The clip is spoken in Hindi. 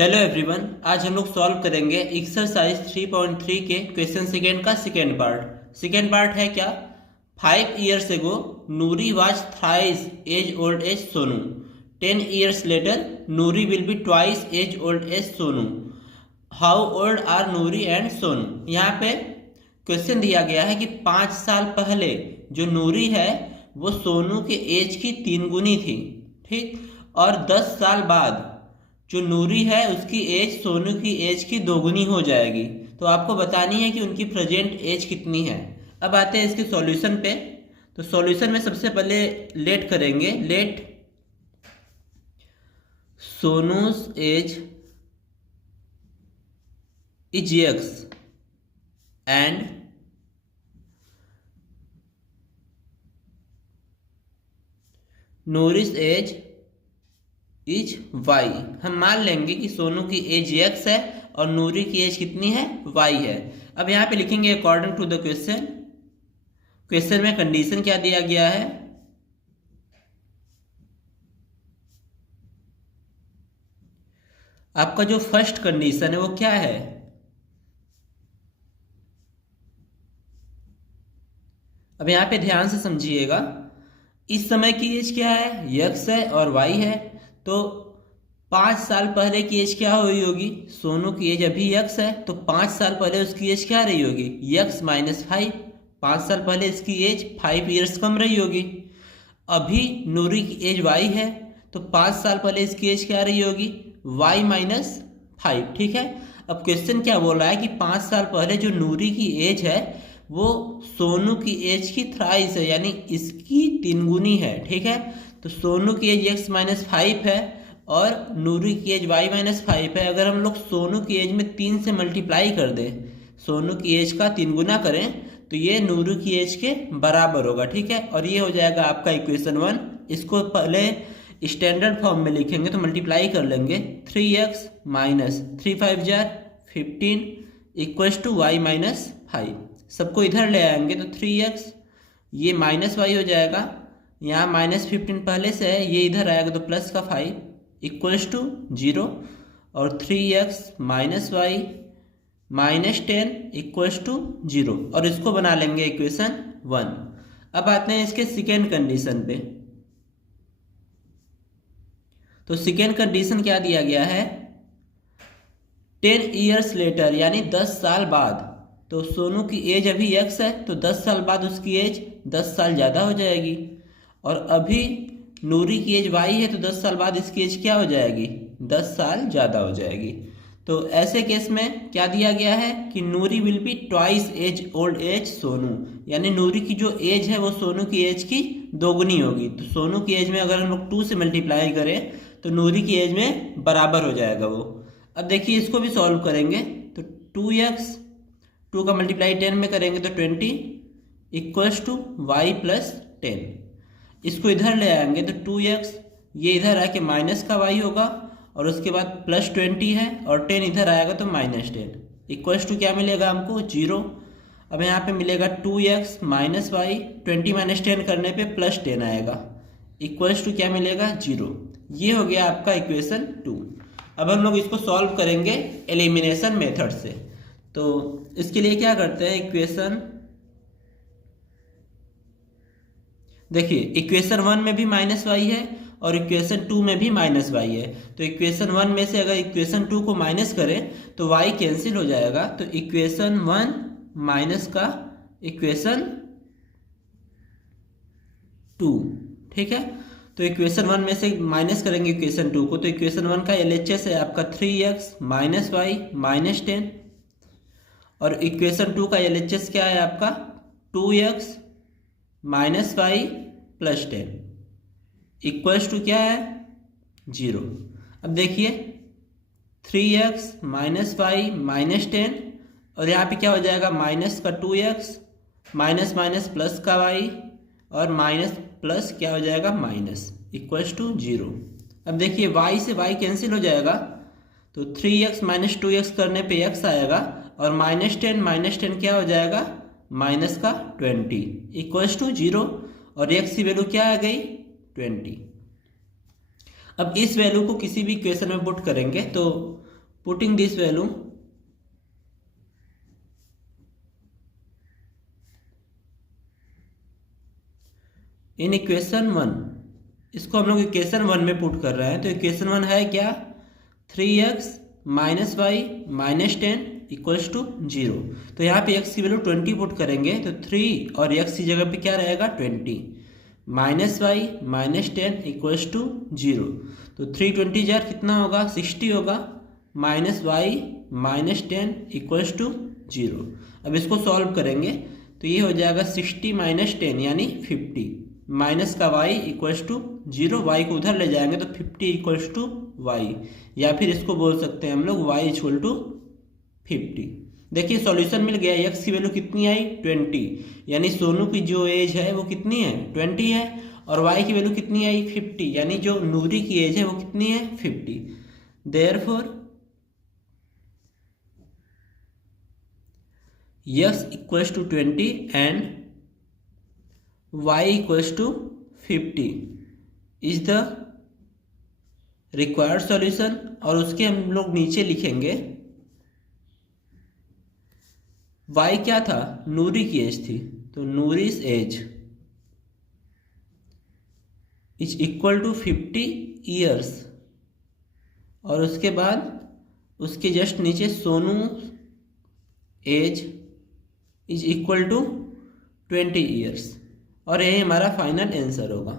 हेलो एवरीवन, आज हम लोग सॉल्व करेंगे एक्सरसाइज 3.3 के क्वेश्चन सेकेंड का सेकेंड पार्ट है क्या। 5 years ago Noori was thrice as old as Sonu. 10 years later Noori will be twice as old as Sonu. How old are Noori and Sonu. यहाँ पे क्वेश्चन दिया गया है कि 5 साल पहले जो नूरी है वो सोनू के एज की 3 गुनी थी, ठीक। और 10 साल बाद जो नूरी है उसकी एज सोनू की एज की 2 गुनी हो जाएगी। तो आपको बतानी है कि उनकी प्रेजेंट एज कितनी है। अब आते हैं इसके सॉल्यूशन पे। तो सॉल्यूशन में सबसे पहले लेट करेंगे। Let Sonu's age is X and Noori's age is Y. हम मान लेंगे कि सोनू की एज एक्स है और नूरी की एज कितनी है, वाई है। अब यहाँ पे लिखेंगे according to the question. Question में कंडीशन क्या दिया गया है, आपका जो फर्स्ट कंडीशन है वो क्या है। अब यहाँ पे ध्यान से समझिएगा, इस समय की एज क्या है, यक्स है और वाई है। तो 5 साल पहले की एज क्या हुई होगी, सोनू की एज अभी यक्स है तो 5 साल पहले उसकी एज क्या रही होगी, यक्स माइनस 5। 5 साल पहले इसकी एज 5 years कम रही होगी। अभी नूरी की एज वाई है तो 5 साल पहले इसकी एज क्या रही होगी, वाई माइनस 5, ठीक है। अब क्वेश्चन क्या बोल रहा है कि 5 साल पहले जो नूरी की एज है वो सोनू की एज की थ्राइस है, यानी इसकी 3 गुनी है, ठीक है। तो सोनू की एज x माइनस 5 है और नूरी की एज y माइनस 5 है। अगर हम लोग सोनू की एज में 3 से मल्टीप्लाई कर दें, सोनू की एज का 3 गुना करें तो ये नूरी की एज के बराबर होगा, ठीक है। और ये हो जाएगा आपका इक्वेशन 1। इसको पहले स्टैंडर्ड फॉर्म में लिखेंगे तो मल्टीप्लाई कर लेंगे। 3x माइनस 3 5 जार 15 इक्वल्स टू वाई माइनस 5। सबको इधर ले आएंगे तो 3x ये माइनस वाई हो जाएगा, यहाँ माइनस 15 पहले से है, ये इधर आएगा तो प्लस का 5 इक्वल्स टू 0। और 3x minus y minus 10 equals to 0 और इसको बना लेंगे इक्वेशन 1। अब आते हैं इसके सेकेंड कंडीशन पे। तो सेकेंड कंडीशन क्या दिया गया है, 10 years लेटर यानी 10 साल बाद। तो सोनू की एज अभी x है तो 10 साल बाद उसकी एज 10 साल ज़्यादा हो जाएगी। और अभी नूरी की एज y है तो 10 साल बाद इसकी एज क्या हो जाएगी, 10 साल ज़्यादा हो जाएगी। तो ऐसे केस में क्या दिया गया है कि Noori will be twice as old as Sonu, यानी नूरी की जो एज है वो सोनू की एज की 2 गुनी होगी। तो सोनू की एज में अगर हम लोग 2 से मल्टीप्लाई करें तो नूरी की एज में बराबर हो जाएगा वो। अब देखिए इसको भी सॉल्व करेंगे तो 2x 2 का मल्टीप्लाई 10 में करेंगे तो 20 इक्वल्स टू वाई प्लस 10। इसको इधर ले आएंगे तो 2x ये इधर आके माइनस का y होगा और उसके बाद प्लस 20 है और 10 इधर आएगा तो माइनस 10 इक्वल्स टू क्या मिलेगा हमको, 0। अब यहाँ पे मिलेगा 2x माइनस वाई, 20 माइनस 10 करने पे प्लस 10 आएगा इक्वल्स टू क्या मिलेगा, 0। ये हो गया आपका इक्वेशन 2। अब हम लोग इसको सॉल्व करेंगे एलिमिनेशन मेथड से। तो इसके लिए क्या करते हैं, इक्वेशन देखिए इक्वेशन 1 में भी माइनस वाई है और इक्वेशन 2 में भी माइनस वाई है। तो इक्वेशन 1 में से अगर इक्वेशन 2 को माइनस करें तो वाई कैंसिल हो जाएगा। तो इक्वेशन 1 माइनस का इक्वेशन 2, ठीक है। तो इक्वेशन 1 में से माइनस करेंगे इक्वेशन 2 को तो इक्वेशन 1 का LHS है आपका 3x माइनस वाई माइनस 10 और इक्वेशन 2 का LHS क्या है आपका 2x minus y plus 10 equals to क्या है, 0। अब देखिए 3x माइनस वाई माइनस 10 और यहाँ पे क्या हो जाएगा, माइनस का 2x माइनस माइनस प्लस का y और माइनस प्लस क्या हो जाएगा माइनस इक्वल्स टू 0। अब देखिए y से y कैंसिल हो जाएगा तो 3x माइनस 2x करने पे x आएगा और माइनस 10 क्या हो जाएगा, माइनस का 20 इक्वल्स टू 0 और x की वैल्यू क्या आ गई, 20। अब इस वैल्यू को किसी भी इक्वेशन में पुट करेंगे तो putting this value in equation 1, इसको हम लोग इक्वेशन 1 में पुट कर रहे हैं। तो इक्वेशन 1 है क्या, 3x minus y minus 10 equals to 0। तो यहाँ पे x की वैल्यू 20 पुट करेंगे तो 3 और x की जगह पे क्या रहेगा 20, minus y minus 10 equals to 0। तो 3 जार कितना होगा 60 होगा, minus y minus 10 equals to 0। अब इसको सॉल्व करेंगे तो ये हो जाएगा 60 माइनस 10 यानी 50, माइनस का y इक्वल्स टू 0, वाई को उधर ले जाएंगे तो 50 इक्वल्स टू वाई, या फिर इसको बोल सकते हैं हम लोग y इक्वल टू 50। देखिए सॉल्यूशन मिल गया, x की वैल्यू कितनी आई 20, यानी सोनू की जो एज है वो कितनी है 20 है, और y की वैल्यू कितनी आई 50, यानी जो नूरी की एज है वो कितनी है 50। Therefore x equals to 20 and y equals to 50 is the required solution. और उसके हम लोग नीचे लिखेंगे y क्या था, नूरी की एज थी, तो Noori's age is equal to 50 years, और उसके बाद उसके जस्ट नीचे Sonu age is equal to 20 years, और ये हमारा फाइनल आंसर होगा।